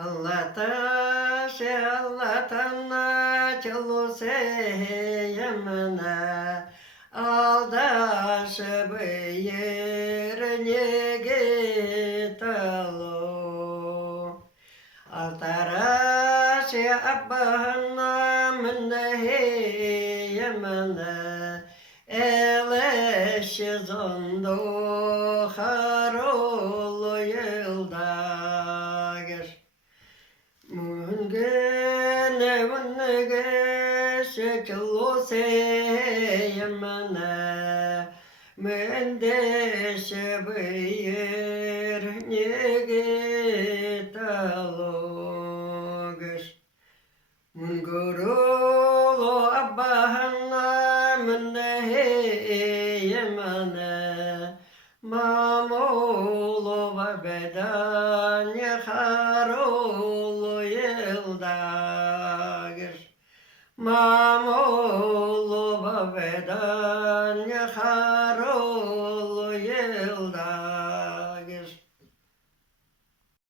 Allah'tan çolu seyemene aldaşı yerine gitalo altaraşı abbana minne eleşi zondo harolu yıldadır Mungene vannege şeklo seyemene mende şebeyir nege talogır Mungurulu abbahana menne yemene Mamulu ve bedan yakarulu yıldagır Mamulu ve bedan yakarulu yıldagır